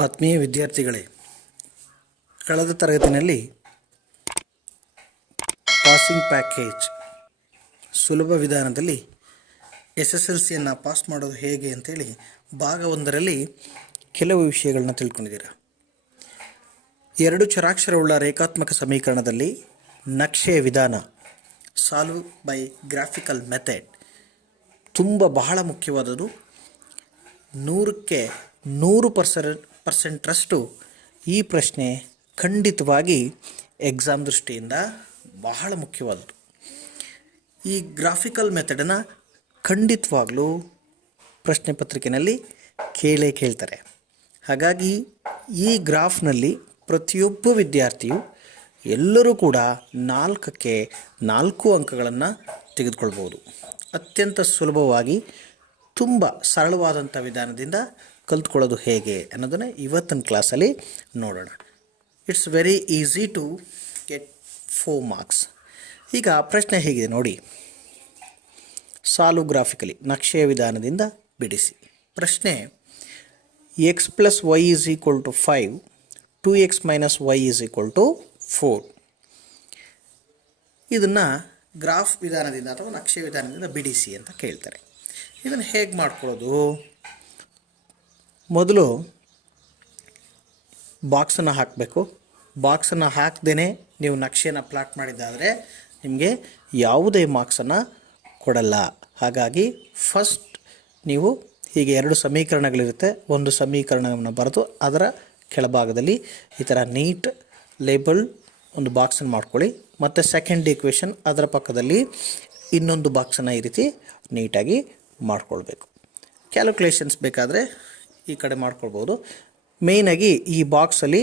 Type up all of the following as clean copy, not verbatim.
ಆತ್ಮೀಯ ವಿದ್ಯಾರ್ಥಿಗಳೇ, ಕಳೆದ ತರಗತಿಯಲ್ಲಿ ಪಾಸಿಂಗ್ ಪ್ಯಾಕೇಜ್ ಸುಲಭ ವಿಧಾನದಲ್ಲಿ SSLCಯನ್ನು ಪಾಸ್ ಮಾಡೋದು ಹೇಗೆ ಅಂತೇಳಿ ಭಾಗ 1ರಲ್ಲಿ ಕೆಲವು ವಿಷಯಗಳನ್ನ ತಿಳ್ಕೊಂಡಿದ್ದೀರಾ. 2 ಚರಾಕ್ಷರವುಳ್ಳ ರೇಖಾತ್ಮಕ ಸಮೀಕರಣದಲ್ಲಿ ನಕ್ಷೆಯ ವಿಧಾನ ಸಾಲ್ವ್ ಬೈ ಗ್ರಾಫಿಕಲ್ ಮೆಥಡ್ ಬಹಳ ಮುಖ್ಯವಾದದ್ದು. 100ಕ್ಕೆ 100% ಈ ಪ್ರಶ್ನೆ ಖಂಡಿತವಾಗಿ ಎಕ್ಸಾಮ್ ದೃಷ್ಟಿಯಿಂದ ಬಹಳ ಮುಖ್ಯವಾದದ್ದು. ಈ ಗ್ರಾಫಿಕಲ್ ಮೆಥಡನ್ನು ಖಂಡಿತವಾಗಲೂ ಪ್ರಶ್ನೆ ಪತ್ರಿಕೆಯಲ್ಲಿ ಕೇಳ್ತಾರೆ. ಹಾಗಾಗಿ ಈ ಗ್ರಾಫ್ನಲ್ಲಿ ಪ್ರತಿಯೊಬ್ಬ ವಿದ್ಯಾರ್ಥಿಯು ಎಲ್ಲರೂ ಕೂಡ 4ಕ್ಕೆ 4 ಅಂಕಗಳನ್ನು ತೆಗೆದುಕೊಳ್ಬೋದು. ಅತ್ಯಂತ ಸುಲಭವಾಗಿ ತುಂಬ ಸರಳವಾದಂಥ ವಿಧಾನದಿಂದ ಕಲ್ತ್ಕೊಳ್ಳೋದು ಹೇಗೆ ಅನ್ನೋದನ್ನು ಇವತ್ತಿನ ಕ್ಲಾಸಲ್ಲಿ ನೋಡೋಣ. It's very easy to get 4 marks. ಈಗ ಪ್ರಶ್ನೆ ಹೇಗಿದೆ ನೋಡಿ. ಸಾಲ್ವ್ ಗ್ರಾಫಿಕಲಿ, ನಕ್ಷೆಯ ವಿಧಾನದಿಂದ ಬಿಡಿಸಿ. ಪ್ರಶ್ನೆ x + y = 5, 2x - y = 4. ಇದನ್ನು ಗ್ರಾಫ್ ವಿಧಾನದಿಂದ ಅಥವಾ ನಕ್ಷೆ ವಿಧಾನದಿಂದ ಬಿಡಿಸಿ ಅಂತ ಕೇಳ್ತಾರೆ. ಇದನ್ನು ಹೇಗೆ ಮಾಡ್ಕೊಳ್ಳೋದು? ಮೊದಲು ಬಾಕ್ಸನ್ನು ಹಾಕಬೇಕು. ಬಾಕ್ಸನ್ನು ಹಾಕದೇ ನೀವು ನಕ್ಷೆಯನ್ನು ಪ್ಲಾಟ್ ಮಾಡಿದ್ದಾದರೆ ನಿಮಗೆ ಯಾವುದೇ ಮಾರ್ಕ್ಸನ್ನು ಕೊಡಲ್ಲ. ಹಾಗಾಗಿ ಫಸ್ಟ್ ನೀವು ಹೀಗೆ 2 ಸಮೀಕರಣಗಳಿರುತ್ತೆ. ಒಂದು ಸಮೀಕರಣವನ್ನು ಬರೆದು ಅದರ ಕೆಳಭಾಗದಲ್ಲಿ ಈ ಥರ ನೀಟ್ ಲೇಬಲ್ ಒಂದು ಬಾಕ್ಸನ್ನು ಮಾಡ್ಕೊಳ್ಳಿ. ಮತ್ತು ಸೆಕೆಂಡ್ ಈಕ್ವೇಷನ್ ಅದರ ಪಕ್ಕದಲ್ಲಿ ಇನ್ನೊಂದು ಬಾಕ್ಸನ್ನು ಈ ರೀತಿ ನೀಟಾಗಿ ಮಾಡ್ಕೊಳ್ಬೇಕು. ಕ್ಯಾಲ್ಕುಲೇಷನ್ಸ್ ಬೇಕಾದರೆ ಈ ಕಡೆ ಮಾಡ್ಕೊಳ್ಬೋದು. ಮೇಯ್ನಾಗಿ ಈ ಬಾಕ್ಸಲ್ಲಿ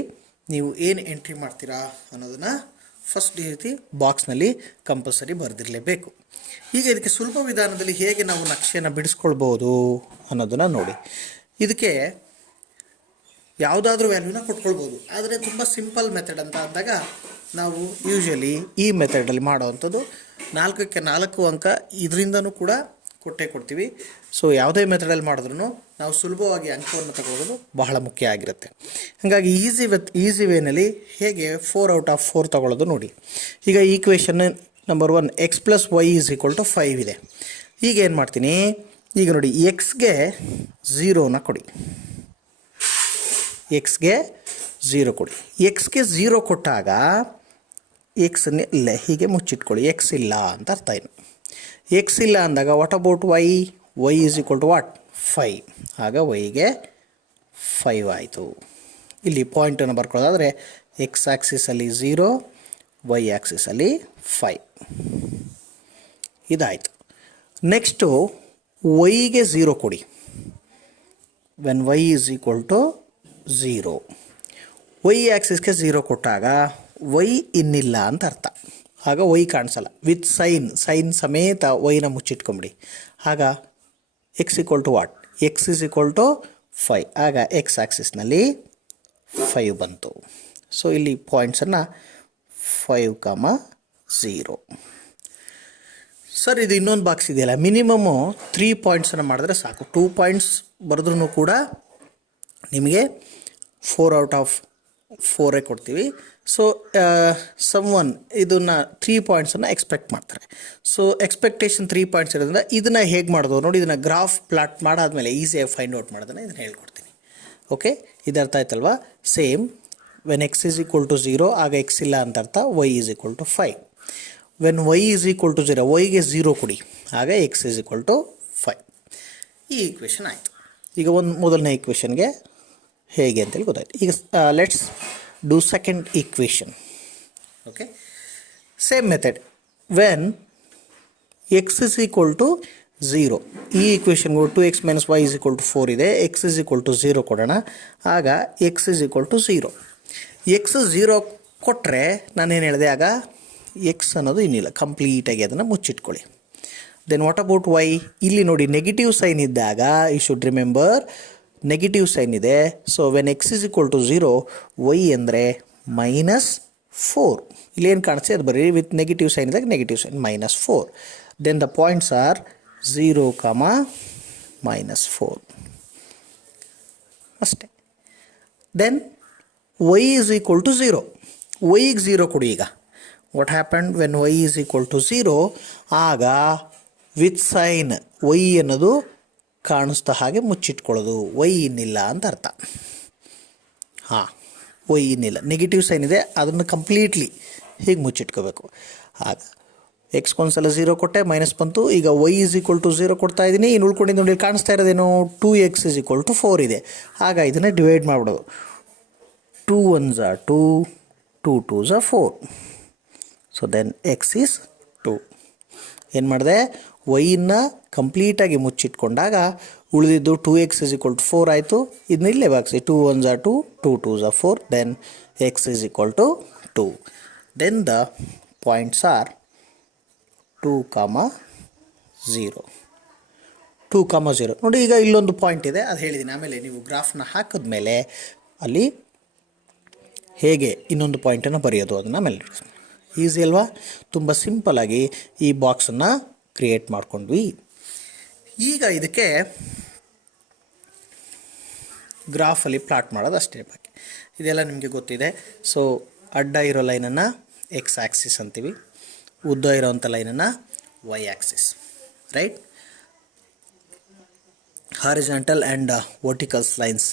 ನೀವು ಏನು ಎಂಟ್ರಿ ಮಾಡ್ತೀರಾ ಅನ್ನೋದನ್ನು ಫಸ್ಟ್ ಈ ರೀತಿ ಬಾಕ್ಸ್ನಲ್ಲಿ ಕಂಪಲ್ಸರಿ ಬರೆದಿರಲೇಬೇಕು. ಈಗ ಇದಕ್ಕೆ ಸುಲಭ ವಿಧಾನದಲ್ಲಿ ಹೇಗೆ ನಾವು ನಕ್ಷೆಯನ್ನು ಬಿಡಿಸ್ಕೊಳ್ಬೋದು ಅನ್ನೋದನ್ನು ನೋಡಿ. ಇದಕ್ಕೆ ಯಾವುದಾದ್ರೂ ವ್ಯಾಲ್ಯೂನ ಕೊಟ್ಕೊಳ್ಬೋದು. ಆದರೆ ತುಂಬ ಸಿಂಪಲ್ ಮೆಥಡ್ ಅಂತ ಅಂದಾಗ ನಾವು ಯೂಶ್ವಲಿ ಈ ಮೆಥಡಲ್ಲಿ ಮಾಡೋವಂಥದ್ದು 4ಕ್ಕೆ 4 ಅಂಕ ಇದರಿಂದನೂ ಕೂಡ ಕೊಡ್ತೀವಿ. ಸೊ ಯಾವುದೇ ಮೆಥಡಲ್ಲಿ ಮಾಡಿದ್ರೂ ನಾವು ಸುಲಭವಾಗಿ ಅಂಕವನ್ನು ತಗೊಳ್ಳೋದು ಬಹಳ ಮುಖ್ಯ ಆಗಿರುತ್ತೆ. ಹಾಗಾಗಿ ಈಸಿ ವೇನಲ್ಲಿ ಹೇಗೆ 4/4 ತಗೊಳ್ಳೋದು ನೋಡಿ. ಈಗ ಈಕ್ವೇಷನ್ ನಂಬರ್ 1 x + y = 5 ಇದೆ. ಈಗ ಏನು ಮಾಡ್ತೀನಿ, ಈಗ ನೋಡಿ ಎಕ್ಸ್ಗೆ 0ನ ಕೊಡಿ. ಎಕ್ಸ್ಗೆ 0 ಕೊಡಿ. ಎಕ್ಸ್ಗೆ 0 ಕೊಟ್ಟಾಗ ಎಕ್ಸನ್ನೇ ಇಲ್ಲ ಹೀಗೆ ಮುಚ್ಚಿಟ್ಕೊಳ್ಳಿ. ಎಕ್ಸ್ ಇಲ್ಲ ಅಂತ ಅರ್ಥ. ಏನು ಎಕ್ಸ್ ಇಲ್ಲ ಅಂದಾಗ what about y? Y = what? 5. ಆಗ ವೈಗೆ 5 ಆಯಿತು. ಇಲ್ಲಿ ಪಾಯಿಂಟನ್ನು ಬರ್ಕೊಳ್ಳೋದಾದರೆ ಎಕ್ಸ್ ಆ್ಯಕ್ಸಿಸಲ್ಲಿ 0, ವೈ ಆ್ಯಕ್ಸಿಸಲ್ಲಿ 5. ಇದಾಯಿತು. ನೆಕ್ಸ್ಟು ವೈಗೆ 0 ಕೊಡಿ. ವೆನ್ ವೈ = 0, ವೈ ಆ್ಯಕ್ಸಿಸ್ಗೆ 0 ಕೊಟ್ಟಾಗ ವೈ ಇನ್ನಿಲ್ಲ ಅಂತ ಅರ್ಥ. ಆಗ ವೈ ಕಾಣಿಸಲ್ಲ. ವಿತ್ ಸೈನ್ ಸಮೇತ ವೈನ ಮುಚ್ಚಿಟ್ಕೊಂಬಿಡಿ. ಆಗ ಎಕ್ಸ್ = ವಾಟ್? ಎಕ್ಸ್ = 5. ಆಗ ಎಕ್ಸ್ ಆ್ಯಕ್ಸಿಸ್ನಲ್ಲಿ 5 ಬಂತು. ಸೊ ಇಲ್ಲಿ ಪಾಯಿಂಟ್ಸನ್ನು 5, 0. ಸರ್, ಇದು ಇನ್ನೊಂದು ಬಾಕ್ಸ್ ಇದೆಯಲ್ಲ, ಮಿನಿಮಮ್ಮು 3 ಪಾಯಿಂಟ್ಸನ್ನು ಮಾಡಿದ್ರೆ ಸಾಕು. 2 ಪಾಯಿಂಟ್ಸ್ ಬರೆದ್ರೂ ಕೂಡ ನಿಮಗೆ 4/4 ಕೊಡ್ತೀವಿ. ಸೊ ಸಮ್ವನ್ ಇದನ್ನು 3 ಪಾಯಿಂಟ್ಸನ್ನು ಎಕ್ಸ್ಪೆಕ್ಟ್ ಮಾಡ್ತಾರೆ. ಸೊ ಎಕ್ಸ್ಪೆಕ್ಟೇಷನ್ 3 ಪಾಯಿಂಟ್ಸ್ ಇರೋದ್ರಿಂದ ಇದನ್ನು ಹೇಗೆ ಮಾಡೋದು ನೋಡಿ. ಇದನ್ನು ಗ್ರಾಫ್ ಪ್ಲಾಟ್ ಮಾಡಾದಮೇಲೆ ಈಸಿಯಾಗಿ ಫೈಂಡ್ ಔಟ್ ಮಾಡೋದನ್ನು ಇದನ್ನು ಹೇಳ್ಕೊಡ್ತೀನಿ. ಓಕೆ, ಇದು ಅರ್ಥ ಆಯ್ತಲ್ವಾ? ಸೇಮ್ ವೆನ್ x = 0 ಆಗ ಎಕ್ಸ್ ಇಲ್ಲ ಅಂತ ಅರ್ಥ. y = 5. ವೆನ್ y = 0, ವೈಗೆ 0 ಕೊಡಿ. ಆಗ x = 5. ಈ ಈಕ್ವೇಷನ್ ಆಯಿತು. ಈಗ ಮೊದಲನೇ ಈಕ್ವೇಷನ್ಗೆ ಹೇಗೆ ಅಂತೇಳಿ ಗೊತ್ತಾಯ್ತು. ಈಗ let's do second equation. Okay, same method. When x = 0, ಈ ಈಕ್ವೇಷನ್ಗೂ 2x - y = 4 ಇದೆ. x = 0 ಕೊಡೋಣ. ಆಗ x = 0. x 0 ಕೊಟ್ಟರೆ ನಾನೇನು ಹೇಳಿದೆ, ಆಗ x ಅನ್ನೋದು ಇನ್ನಿಲ್ಲ, ಕಂಪ್ಲೀಟಾಗಿ ಅದನ್ನು ಮುಚ್ಚಿಟ್ಕೊಳ್ಳಿ. Then what about y? ಇಲ್ಲಿ ನೋಡಿ ನೆಗೆಟಿವ್ ಸೈನ್ ಇದ್ದಾಗ you should remember negative sign ಇದೆ. ಸೊ ವೆನ್ x = 0, y ಅಂದರೆ -4. ಇಲ್ಲೇನು ಕಾಣಿಸ್ತೆ ಅದು ಬರೀ ವಿತ್ ನೆಗೆಟಿವ್ ಸೈನ್ ಇದ್ದಾಗ negative sign -4. Then the points are 0, -4 ಅಷ್ಟೇ. Then y is equal to zero. ವೈಗೆ ಝೀರೋ ಕೊಡಿ. ಈಗ what happen when y is equal to zero, ಆಗ ವಿತ್ ಸೈನ್ ವೈ ಅನ್ನೋದು ಕಾಣಿಸ್ತಾ ಹಾಗೆ ಮುಚ್ಚಿಟ್ಕೊಳ್ಳೋದು. ವೈ ಇನ್ನಿಲ್ಲ ಅಂತ ಅರ್ಥ. ಹಾಂ, ವೈ ಇನ್ನಿಲ್ಲ, ನೆಗೆಟಿವ್ ಸೈನ್ ಇದೆ, ಅದನ್ನು ಕಂಪ್ಲೀಟ್ಲಿ ಹೀಗೆ ಮುಚ್ಚಿಟ್ಕೋಬೇಕು. ಆಗ ಎಕ್ಸ್ಗೊಂದ್ಸಲ ಝೀರೋ ಕೊಟ್ಟೆ, ಮೈನಸ್ ಬಂತು. ಈಗ y is equal to zero ಕೊಡ್ತಾ ಇದ್ದೀನಿ. ಇನ್ನು ಉಳ್ಕೊಂಡಿದ್ದು ನೋಡಿ, ಕಾಣಿಸ್ತಾ ಇರೋದೇನು, 2x ಈಸ್ ಈಕ್ವಲ್ ಟು 4 ಇದೆ. ಆಗ ಇದನ್ನು ಡಿವೈಡ್ ಮಾಡಿಬಿಡೋದು. 2 1s are 2, 2 2s are 4. So then x is 2. ಏನು ಮಾಡಿದೆ, ವೈನ ಕಂಪ್ಲೀಟಾಗಿ ಮುಚ್ಚಿಟ್ಕೊಂಡಾಗ ಉಳಿದಿದ್ದು 2x ಈಸ್ ಈಕ್ವಲ್ ಟು 4 ಆಯಿತು. ಇದನ್ನ ಇಲ್ಲೇ ಬಾಗಿಸಿ, 2 1s are 2, 2 2s are 4. Then x is equal to 2. Then the points are 2, 0, 2, 0. ನೋಡಿ, ಈಗ ಇಲ್ಲೊಂದು ಪಾಯಿಂಟ್ ಇದೆ, ಅದು ಹೇಳಿದ್ದೀನಿ. ಆಮೇಲೆ ನೀವು ಗ್ರಾಫ್ನ ಹಾಕಿದ್ಮೇಲೆ ಅಲ್ಲಿ ಹೇಗೆ ಇನ್ನೊಂದು ಪಾಯಿಂಟನ್ನು ಬರೆಯೋದು ಅದನ್ನು ಆಮೇಲೆ ಈಸಿ ಅಲ್ವಾ. ತುಂಬ ಸಿಂಪಲ್ಲಾಗಿ ಈ ಬಾಕ್ಸನ್ನು ಕ್ರಿಯೇಟ್ ಮಾಡ್ಕೊಂಡ್ವಿ. ಈಗ ಇದಕ್ಕೆ ಗ್ರಾಫಲ್ಲಿ ಪ್ಲಾಟ್ ಮಾಡೋದು ಅಷ್ಟೇ ಬಾಕಿ. ಇದೆಲ್ಲ ನಿಮಗೆ ಗೊತ್ತಿದೆ. ಸೊ ಅಡ್ಡ ಇರೋ ಲೈನನ್ನು ಎಕ್ಸ್ ಆ್ಯಕ್ಸಿಸ್ ಅಂತೀವಿ, ಉದ್ದ ಇರೋವಂಥ ಲೈನನ್ನು Y axis, right. Horizontal and verticals lines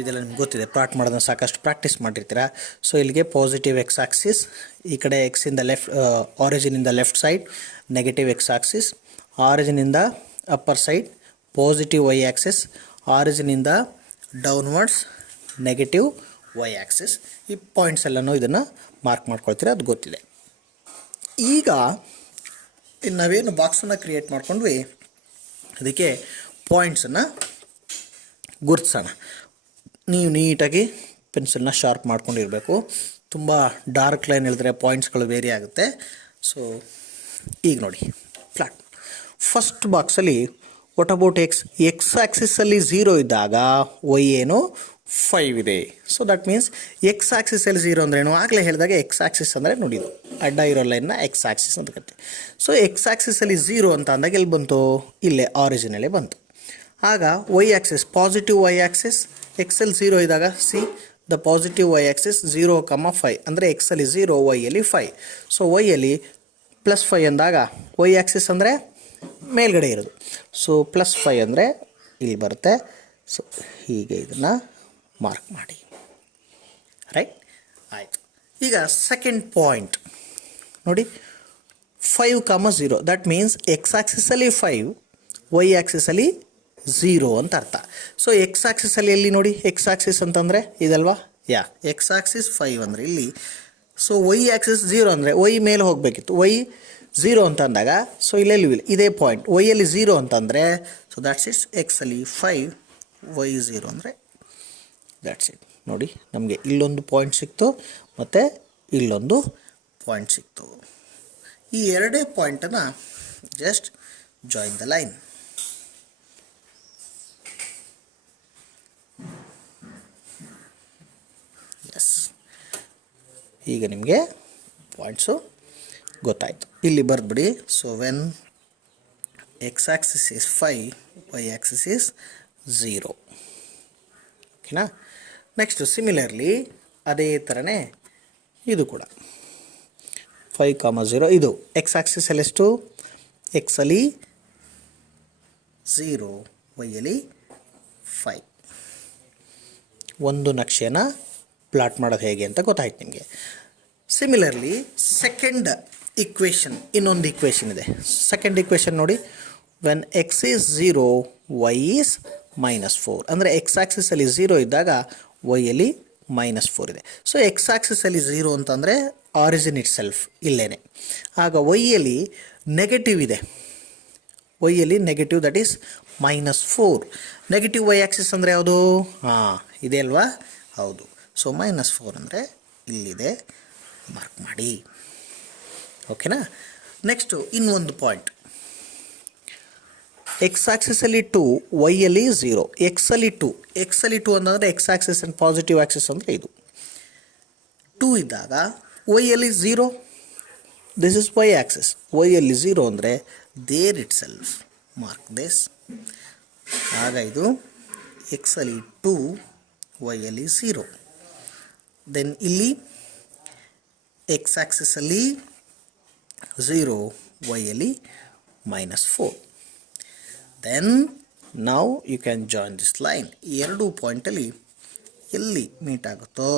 ಇದೆಲ್ಲ ನಿಮ್ಗೆ ಗೊತ್ತಿದೆ. ಪ್ಲಾಟ್ ಮಾಡೋದನ್ನ ಸಾಕಷ್ಟು ಪ್ರಾಕ್ಟೀಸ್ ಮಾಡಿರ್ತೀರ. ಸೊ ಇಲ್ಲಿಗೆ ಪಾಸಿಟಿವ್ ಎಕ್ಸ್ ಆಕ್ಸಿಸ್, ಈ ಕಡೆ ಎಕ್ಸಿಂದ ಲೆಫ್ಟ್, ಆರಿಜಿನಿಂದ left side negative X axis, ಆರಿಜಿನಿಂದ upper side positive Y axis, ಆರಿಜಿನಿಂದ ಡೌನ್ವರ್ಡ್ಸ್ ನೆಗೆಟಿವ್ ವೈ ಆ್ಯಕ್ಸಿಸ್. ಈ ಪಾಯಿಂಟ್ಸ್ ಎಲ್ಲನೂ ಇದನ್ನು ಮಾರ್ಕ್ ಮಾಡ್ಕೊಳ್ತೀರ, ಅದು ಗೊತ್ತಿದೆ. ಈಗ ನಾವೇನು ಬಾಕ್ಸನ್ನು ಕ್ರಿಯೇಟ್ ಮಾಡ್ಕೊಂಡ್ವಿ, ಅದಕ್ಕೆ ಪಾಯಿಂಟ್ಸನ್ನು ಗುರ್ತಿಸೋಣ. ನೀವು ನೀಟಾಗಿ ಪೆನ್ಸಿಲ್ನ ಶಾರ್ಪ್ ಮಾಡ್ಕೊಂಡಿರಬೇಕು. ತುಂಬ ಡಾರ್ಕ್ ಲೈನ್ ಹೇಳಿದ್ರೆ ಪಾಯಿಂಟ್ಸ್ಗಳು ವೇರಿ ಆಗುತ್ತೆ. ಸೊ ಈಗ ನೋಡಿ, ಫ್ಲಾಟ್ ಫಸ್ಟ್ ಬಾಕ್ಸಲ್ಲಿ ವಾಟ್ ಅಬೌಟ್ ಎಕ್ಸ್ ಆ್ಯಕ್ಸಿಸಲ್ಲಿ 0 ಇದ್ದಾಗ ವೈ ಏನು 5 ಇದೆ. ಸೊ ದಟ್ ಮೀನ್ಸ್ ಎಕ್ಸ್ ಆ್ಯಕ್ಸಿಸಲ್ಲಿ 0 ಅಂದ್ರೇನು, ಆಗಲೇ ಹೇಳಿದಾಗ ಎಕ್ಸ್ ಆ್ಯಕ್ಸಿಸ್ ಅಂದರೆ ನೋಡಿ, ಇದು ಅಡ್ಡ ಇರೋ ಲೈನ್ನ ಎಕ್ಸ್ ಆ್ಯಕ್ಸಿಸ್ ಅಂತ ಕರಿತೀವಿ. ಸೊ ಎಕ್ಸ್ ಆ್ಯಕ್ಸಿಸಲ್ಲಿ 0 ಅಂತ ಅಂದಾಗ ಎಲ್ಲಿ ಬಂತು, ಇಲ್ಲೇ ಆರಿಜಿನಲ್ಲೇ ಬಂತು. ಆಗ Y axis, positive Y axis, ಎಕ್ಸಲ್ಲಿ 0 ಇದ್ದಾಗ see the positive Y axis 0, 5 ಅಂದರೆ ಎಕ್ಸಲ್ಲಿ 0, ವೈಯಲ್ಲಿ 5. ಸೊ ವೈಯಲ್ಲಿ +5 ಅಂದಾಗ ವೈ ಆ್ಯಕ್ಸಿಸ್ ಅಂದರೆ ಮೇಲ್ಗಡೆ ಇರೋದು. ಸೊ +5 ಅಂದರೆ ಇಲ್ಲಿ ಬರುತ್ತೆ. ಸೊ ಹೀಗೆ ಇದನ್ನು ಮಾರ್ಕ್ ಮಾಡಿ, ರೈಟ್. ಆಯಿತು. ಈಗ ಸೆಕೆಂಡ್ ಪಾಯಿಂಟ್ ನೋಡಿ, 5, 0. ದಟ್ ಮೀನ್ಸ್ ಎಕ್ಸ್ ಆ್ಯಕ್ಸಿಸಲ್ಲಿ 5, ವೈ ಆ್ಯಕ್ಸಿಸಲ್ಲಿ 0 ಅಂತ ಅರ್ಥ. ಸೊ ಎಕ್ಸ್ ಆ್ಯಕ್ಸಿಸಲ್ಲಿ ಎಲ್ಲಿ ನೋಡಿ, ಎಕ್ಸ್ ಆ್ಯಕ್ಸಿಸ್ ಅಂತಂದರೆ ಇದಲ್ವಾ, ಎಕ್ಸ್ ಆ್ಯಕ್ಸಿಸ್ 5 ಅಂದರೆ ಇಲ್ಲಿ. ಸೊ ವೈ ಆ್ಯಕ್ಸಿಸ್ 0 ಅಂದರೆ ವೈ ಮೇಲೆ ಹೋಗಬೇಕಿತ್ತು, ವೈ 0 ಅಂತ ಅಂದಾಗ ಸೊ ಇಲ್ಲೆಲ್ಲಿ ಇದೇ ಪಾಯಿಂಟ್ ವೈಯಲ್ಲಿ 0 ಅಂತಂದರೆ ಸೊ ದ್ಯಾಟ್ಸ್ ಇಟ್ಸ್. ಎಕ್ಸಲ್ಲಿ 5, ವೈ 0 ಅಂದರೆ ದ್ಯಾಟ್ಸ್ ಇಟ್. ನೋಡಿ, ನಮಗೆ ಇಲ್ಲೊಂದು ಪಾಯಿಂಟ್ ಸಿಕ್ತು ಮತ್ತು ಇಲ್ಲೊಂದು ಪಾಯಿಂಟ್ ಸಿಕ್ತು. ಈ ಎರಡೇ ಪಾಯಿಂಟನ್ನು just join the line. Yes, ಈಗ ನಿಮಗೆ ಪಾಯಿಂಟ್ಸು ಗೊತ್ತಾಯಿತು. ಇಲ್ಲಿ ಬರೆದ್ಬಿಡಿ. So when X axis is 5, Y axis is 0. ಓಕೆನಾ. ನೆಕ್ಸ್ಟು ಸಿಮಿಲರ್ಲಿ ಅದೇ ಥರನೇ ಇದು ಕೂಡ 5, 0. ಇದು ಎಕ್ಸ್ ಆ್ಯಕ್ಸಿಸಲ್ಲಿ ಎಷ್ಟು, ಎಕ್ಸಲ್ಲಿ 0, ವೈಯಲ್ಲಿ 5. ಒಂದು ನಕ್ಷೆನ ಪ್ಲಾಟ್ ಮಾಡೋದು ಹೇಗೆ ಅಂತ ಗೊತ್ತಾಯ್ತು ನಿಮಗೆ. ಸಿಮಿಲರ್ಲಿ ಸೆಕೆಂಡ್ ಇಕ್ವೇಷನ್, ಇನ್ನೊಂದು ಇಕ್ವೇಷನ್ ಇದೆ. ಸೆಕೆಂಡ್ ಇಕ್ವೇಷನ್ ನೋಡಿ, when x is 0, y is -4 ಅಂದರೆ ಎಕ್ಸ್ ಆ್ಯಕ್ಸಿಸಲ್ಲಿ 0 ಇದ್ದಾಗ ವೈಯಲ್ಲಿ -4 ಇದೆ. ಸೊ ಎಕ್ಸ್ ಆ್ಯಕ್ಸಿಸಲ್ಲಿ 0 ಅಂತಂದರೆ ಆರಿಜಿನ್ ಇಟ್ ಸೆಲ್ಫ್ ಇಲ್ಲೇನೆ. ಆಗ ವೈಯಲ್ಲಿ ನೆಗೆಟಿವ್ ಇದೆ, ವೈಯಲ್ಲಿ negative, that is -4. Negative Y axis ಅಂದರೆ ಯಾವುದು, ಇದೆ ಅಲ್ವಾ, ಹೌದು. ಸೊ -4 ಅಂದರೆ ಇಲ್ಲಿದೆ, ಮಾರ್ಕ್ ಮಾಡಿ. ಓಕೆನಾ. ನೆಕ್ಸ್ಟು ಇನ್ನೊಂದು ಪಾಯಿಂಟ್, ಎಕ್ಸ್ ಆ್ಯಕ್ಸಿಸಲ್ಲಿ 2, ವೈಯಲ್ಲಿ 0, ಎಕ್ಸಲ್ಲಿ 2. ಎಕ್ಸಲ್ಲಿ 2 ಅಂತಂದರೆ x axis and positive axis ಅಂದರೆ ಇದು 2 ಇದ್ದಾಗ ವೈಯಲ್ಲಿ 0, ದಿಸ್ ಇಸ್ ವೈ ಆ್ಯಕ್ಸಿಸ್. ವೈಯಲ್ಲಿ 0 ಅಂದರೆ there itself, mark this. ಆಗ ಇದು ಎಕ್ಸಲ್ಲಿ 2, ವೈಯಲ್ಲಿ 0. ದೆನ್ ಇಲ್ಲಿ ಎಕ್ಸ್ ಆ್ಯಕ್ಸಿಸಲ್ಲಿ 0, ವೈಯಲ್ಲಿ -4. ದೆನ್ ನಾವು you can join this line. ಈ ಎರಡು ಪಾಯಿಂಟಲ್ಲಿ ಎಲ್ಲಿ ಮೀಟ್ ಆಗುತ್ತೋ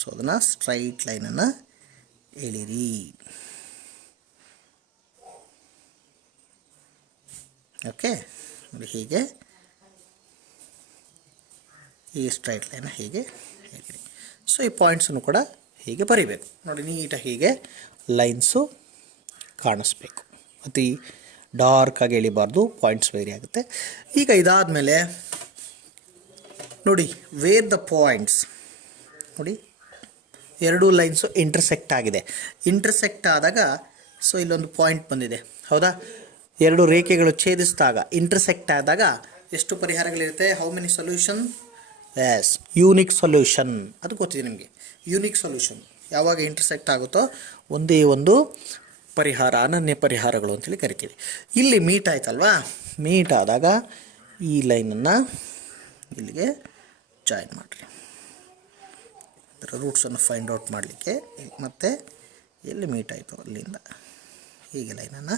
ಸೊ ಅದನ್ನು ಸ್ಟ್ರೈಟ್ ಲೈನನ್ನು ಎಳಿರಿ. ಓಕೆ, ನೋಡಿ ಹೀಗೆ ಈ ಸ್ಟ್ರೈಟ್ ಲೈನ್ ಹೀಗೆ ಎಳಿರಿ. ಸೊ ಈ ಪಾಯಿಂಟ್ಸನ್ನು ಕೂಡ ಹೀಗೆ ಬರಿಬೇಕು. ನೋಡಿ ನೀಟಾಗಿ ಹೀಗೆ ಲೈನ್ಸು ಕಾಣಿಸ್ಬೇಕು. ಅತಿ ಡಾರ್ಕಾಗಿ ಎಳಿಬಾರ್ದು, ಪಾಯಿಂಟ್ಸ್ ವೇರಿ ಆಗುತ್ತೆ. ಈಗ ಇದಾದಮೇಲೆ ನೋಡಿ ವೇರ್ ದ ಪಾಯಿಂಟ್ಸ್, ನೋಡಿ ಎರಡೂ ಲೈನ್ಸು ಇಂಟರ್ಸೆಕ್ಟ್ ಆಗಿದೆ. ಇಂಟರ್ಸೆಕ್ಟ್ ಆದಾಗ ಸೊ ಇಲ್ಲೊಂದು ಪಾಯಿಂಟ್ ಬಂದಿದೆ, ಹೌದಾ? ಎರಡು ರೇಖೆಗಳು ಛೇದಿಸಿದಾಗ ಇಂಟರ್ಸೆಕ್ಟ್ ಆದಾಗ ಎಷ್ಟು ಪರಿಹಾರಗಳಿರುತ್ತೆ? How many solution? Yes, unique solution. ಅದು ಗೊತ್ತಿದೆ ನಿಮಗೆ. ಯೂನಿಕ್ ಸೊಲ್ಯೂಷನ್ ಯಾವಾಗ ಇಂಟರ್ಸೆಕ್ಟ್ ಆಗುತ್ತೋ ಒಂದೇ ಒಂದು ಪರಿಹಾರ, ಅನನ್ಯ ಪರಿಹಾರಗಳು ಅಂತೇಳಿ ಕರಿತೀವಿ. ಇಲ್ಲಿ ಮೀಟ್ ಆಯ್ತಲ್ವಾ? ಮೀಟ್ ಆದಾಗ ಈ ಲೈನನ್ನು ಇಲ್ಲಿಗೆ ಜಾಯಿನ್ ಮಾಡಿರಿ. ಅದರ ರೂಟ್ಸನ್ನು ಫೈಂಡ್ ಔಟ್ ಮಾಡಲಿಕ್ಕೆ ಮತ್ತು ಎಲ್ಲಿ ಮೀಟ್ ಆಯಿತು ಅಲ್ಲಿಂದ ಹೀಗೆ ಲೈನನ್ನು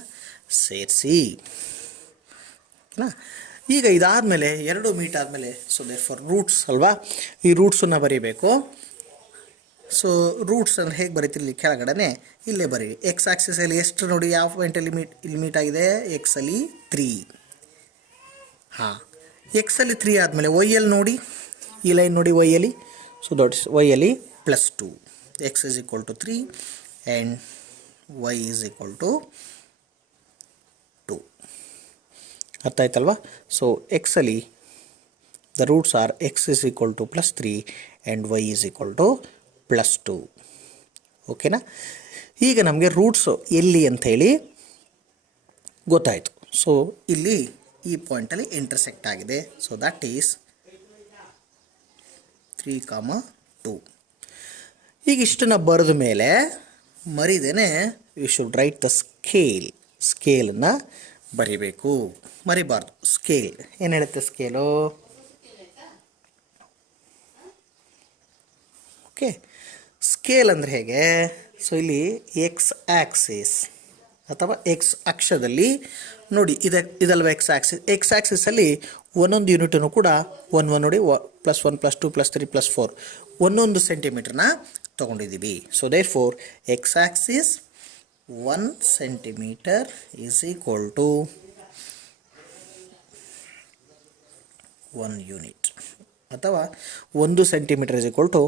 ಸೇರಿಸಿ. ಓಕೆನಾ? ಈಗ ಇದಾದಮೇಲೆ ಎರಡು ಮೀಟ್ ಆದಮೇಲೆ ಸೊ ದೇರ್ ಫಾರ್ ರೂಟ್ಸ್ ಅಲ್ವಾ, ಈ ರೂಟ್ಸನ್ನು ಬರೀಬೇಕು. ಸೊ ರೂಟ್ಸ್ ಅಂದರೆ ಹೇಗೆ ಬರೀತಿರಲಿ? ಕೆಳಗಡೆ ಇಲ್ಲೇ ಬರೀರಿ. ಎಕ್ಸ್ ಆ್ಯಕ್ಸಿಸಲ್ಲಿ ಎಷ್ಟು ನೋಡಿ, ಯಾವ ಪಾಯಿಂಟಲ್ಲಿ ಇಲ್ಲಿ ಮೀಟ್ ಆಗಿದೆ? ಎಕ್ಸಲ್ಲಿ 3. ಹಾಂ, ಎಕ್ಸಲ್ಲಿ 3 ಆದಮೇಲೆ ವೈಯಲ್ಲಿ ನೋಡಿ, ಈ ಲೈನ್ ನೋಡಿ ವೈಯಲ್ಲಿ. ಸೊ ದಟ್ ಇಸ್ ವೈಯಲ್ಲಿ +2. X is equal to 3 and Y is equal to 2. ಅರ್ಥ ಆಯ್ತಲ್ವಾ? ಸೊ ಎಕ್ಸಲ್ಲಿ the roots are X is equal to +3 and Y is equal to +2. ಓಕೆನಾ? ಈಗ ನಮಗೆ ರೂಟ್ಸು ಎಲ್ಲಿ ಅಂಥೇಳಿ ಗೊತ್ತಾಯಿತು. ಸೊ ಇಲ್ಲಿ ಈ ಪಾಯಿಂಟಲ್ಲಿ ಇಂಟರ್ಸೆಕ್ಟ್ ಆಗಿದೆ. So that is 3, 2. ಈಗ ಇಷ್ಟನ್ನು ಬರೆದ ಮೇಲೆ ಮರಿದೇನೆ you should write the scale. ಸ್ಕೇಲನ್ನು ಬರಿಬೇಕು, ಮರಿಬಾರ್ದು. ಸ್ಕೇಲ್ ಏನು ಹೇಳುತ್ತೆ? Scale okay. ಸ್ಕೇಲ್ ಅಂದರೆ ಹೇಗೆ? ಸೊ ಇಲ್ಲಿ ಎಕ್ಸ್ ಆ್ಯಕ್ಸಿಸ್ ಅಥವಾ ಎಕ್ಸ್ ಅಕ್ಷದಲ್ಲಿ ನೋಡಿ, ಇದಲ್ವ ಎಕ್ಸ್ ಆ್ಯಕ್ಸಿಸ್. ಎಕ್ಸ್ ಆ್ಯಕ್ಸಿಸಲ್ಲಿ ಒಂದೊಂದು ಯೂನಿಟನ್ನು ಕೂಡ 1 ನೋಡಿ, +1 +2 +3 +4 ಒಂದೊಂದು ಸೆಂಟಿಮೀಟ್ರನ್ನ ತೊಗೊಂಡಿದ್ದೀವಿ. So therefore X axis 1 centimetre is equal to 1 unit, ಅಥವಾ 1 ಸೆಂಟಿಮೀಟರ್ ಇಸ್ ಈಕ್ವಲ್ ಟು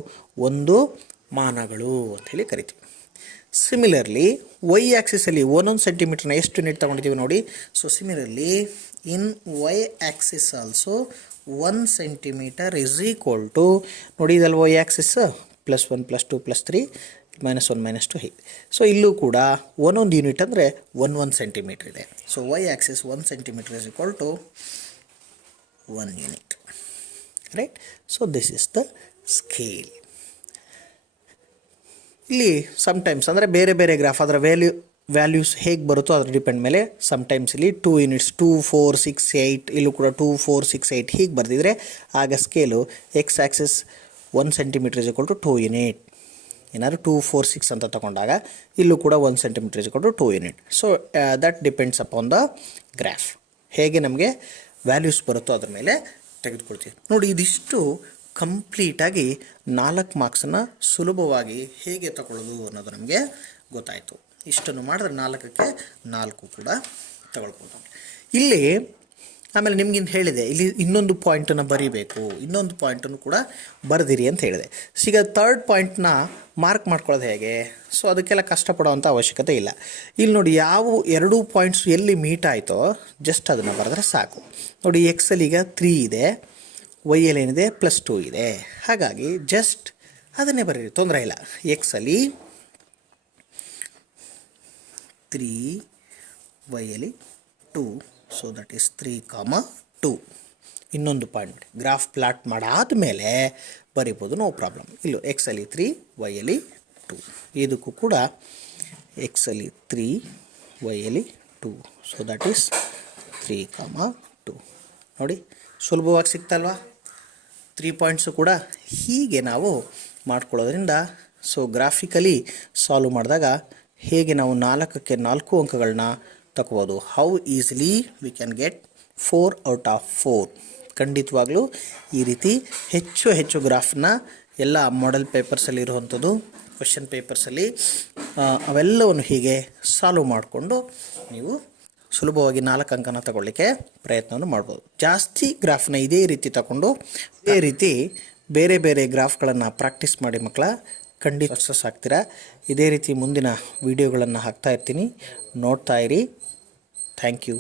1 ಮಾನಗಳು ಅಂಥೇಳಿ ಕರಿತೀವಿ. ಸಿಮಿಲರ್ಲಿ ವೈ ಆ್ಯಕ್ಸಿಸಲ್ಲಿ ಒಂದೊಂದು ಸೆಂಟಿಮೀಟ್ರನ್ನ ಎಷ್ಟು ಯೂನಿಟ್ ತೊಗೊಂಡಿದ್ದೀವಿ ನೋಡಿ. So similarly in y axis also 1 centimetre is equal to ನೋಡಿ, ಇದಲ್ವ ವೈ ಆ್ಯಕ್ಸಿಸ್ +1 +2 +3 -1 -2 ಹೀಗೆ. ಸೊ ಇಲ್ಲೂ ಕೂಡ ಒಂದೊಂದು ಯೂನಿಟ್ ಅಂದರೆ 1 ಸೆಂಟಿಮೀಟ್ರ್ ಇದೆ. So y axis 1 centimetre is equal to 1 unit, right? So this is the scale. ಇಲ್ಲಿ ಸಮ್ಟೈಮ್ಸ್ ಅಂದರೆ ಬೇರೆ ಬೇರೆ ಗ್ರಾಫ್ ಅದರ ವ್ಯಾಲ್ಯೂಸ್ ಹೇಗೆ ಬರುತ್ತೋ ಅದ್ರ ಡಿಪೆಂಡ್ ಮೇಲೆ ಸಮ್ಟೈಮ್ಸ್ ಇಲ್ಲಿ 2 ಯೂನಿಟ್ಸ್ 2, 4, 6, 8 ಇಲ್ಲೂ ಕೂಡ 2, 4, 6, 8 ಹೀಗೆ ಬರೆದಿದ್ರೆ ಆಗ scale x axis 1 centimetre is equal to 2 unit. ಏನಾದ್ರು 2, 4, 6 ಅಂತ ತಗೊಂಡಾಗ ಇಲ್ಲೂ ಕೂಡ 1 centimetre is equal to 2 unit. So that depends upon the graph. ಹೇಗೆ ನಮಗೆ ವ್ಯಾಲ್ಯೂಸ್ ಬರುತ್ತೋ ಅದ್ರ ಮೇಲೆ ತೆಗೆದುಕೊಳ್ತೀವಿ. ನೋಡಿ, ಇದಿಷ್ಟು ಕಂಪ್ಲೀಟಾಗಿ 4 ಮಾರ್ಕ್ಸನ್ನು ಸುಲಭವಾಗಿ ಹೇಗೆ ತಗೊಳ್ಳೋದು ಅನ್ನೋದು ನಮಗೆ ಗೊತ್ತಾಯಿತು. ಇಷ್ಟನ್ನು ಮಾಡಿದ್ರೆ 4ಕ್ಕೆ 4 ಕೂಡ ತಗೊಳ್ಬೋದು. ಇಲ್ಲಿ ಆಮೇಲೆ ನಿಮಗಿಂತ ಹೇಳಿದೆ, ಇಲ್ಲಿ ಇನ್ನೊಂದು ಪಾಯಿಂಟನ್ನು ಬರೀಬೇಕು, ಇನ್ನೊಂದು ಪಾಯಿಂಟನ್ನು ಕೂಡ ಬರೆದಿರಿ ಅಂತ ಹೇಳಿದೆ. ಈಗ 3rd ಪಾಯಿಂಟ್ನ ಮಾರ್ಕ್ ಮಾಡ್ಕೊಳ್ಳೋದು ಹೇಗೆ? ಸೊ ಅದಕ್ಕೆಲ್ಲ ಕಷ್ಟಪಡೋವಂಥ ಅವಶ್ಯಕತೆ ಇಲ್ಲ. ಇಲ್ಲಿ ನೋಡಿ, ಯಾವ 2 ಪಾಯಿಂಟ್ಸ್ ಎಲ್ಲಿ ಮೀಟ್ ಆಯಿತೋ ಜಸ್ಟ್ ಅದನ್ನು ಬರೆದ್ರೆ ಸಾಕು. ನೋಡಿ, ಎಕ್ಸಲ್ಲಿ ಈಗ 3 ಇದೆ, ವೈಯಲ್ಲಿ ಏನಿದೆ +2 ಇದೆ. ಹಾಗಾಗಿ ಜಸ್ಟ್ ಅದನ್ನೇ ಬರೀರಿ, ತೊಂದರೆ ಇಲ್ಲ. ಎಕ್ಸಲ್ಲಿ 3, ವೈಯಲ್ಲಿ 2, ಸೊ ದಟ್ ಈಸ್ 3, 2. ಇನ್ನೊಂದು ಪಾಯಿಂಟ್ ಗ್ರಾಫ್ ಪ್ಲಾಟ್ ಮಾಡಾದ ಮೇಲೆ ಬರೀಬೋದು, ನೋ ಪ್ರಾಬ್ಲಮ್. ಇಲ್ಲೂ ಎಕ್ಸಲ್ಲಿ 3, ವೈಯಲ್ಲಿ 2. ಇದಕ್ಕೂ ಕೂಡ ಎಕ್ಸಲ್ಲಿ 3, ವೈಯಲ್ಲಿ 2, ಸೊ ದಟ್ ಈಸ್ 3, 2. ನೋಡಿ, ಸುಲಭವಾಗಿ ಸಿಗ್ತಲ್ವಾ? 3 ಪಾಯಿಂಟ್ಸು ಕೂಡ ಹೀಗೆ ನಾವು ಮಾಡ್ಕೊಳ್ಳೋದ್ರಿಂದ ಸೊ ಗ್ರಾಫಿಕಲಿ ಸಾಲ್ವ್ ಮಾಡಿದಾಗ ಹೇಗೆ ನಾವು 4ಕ್ಕೆ 4 ಅಂಕಗಳನ್ನ ತಗೋಬೋದು. How easily we can get 4 out of 4. ಖಂಡಿತವಾಗ್ಲೂ ಈ ರೀತಿ ಹೆಚ್ಚು ಗ್ರಾಫ್ನ ಎಲ್ಲ ಮಾಡೆಲ್ ಪೇಪರ್ಸಲ್ಲಿ ಇರುವಂಥದ್ದು ಕ್ವೆಶ್ಚನ್ ಪೇಪರ್ಸಲ್ಲಿ ಅವೆಲ್ಲವನ್ನು ಹೀಗೆ ಸಾಲ್ವ್ ಮಾಡಿಕೊಂಡು ನೀವು ಸುಲಭವಾಗಿ 4 ಅಂಕನ ತಗೊಳ್ಳಿಕ್ಕೆ ಪ್ರಯತ್ನವನ್ನು ಮಾಡ್ಬೋದು. ಜಾಸ್ತಿ ಗ್ರಾಫ್ನ ಇದೇ ರೀತಿ ತಗೊಂಡು ಇದೇ ರೀತಿ ಬೇರೆ ಗ್ರಾಫ್ಗಳನ್ನು ಪ್ರಾಕ್ಟೀಸ್ ಮಾಡಿ ಮಕ್ಕಳ, ಖಂಡಿತ ಸಕ್ಸಸ್ ಆಗ್ತೀರಾ. ಇದೇ ರೀತಿ ಮುಂದಿನ ವೀಡಿಯೋಗಳನ್ನು ಹಾಕ್ತಾ ಇರ್ತೀನಿ, ನೋಡ್ತಾ ಇರಿ. Thank you.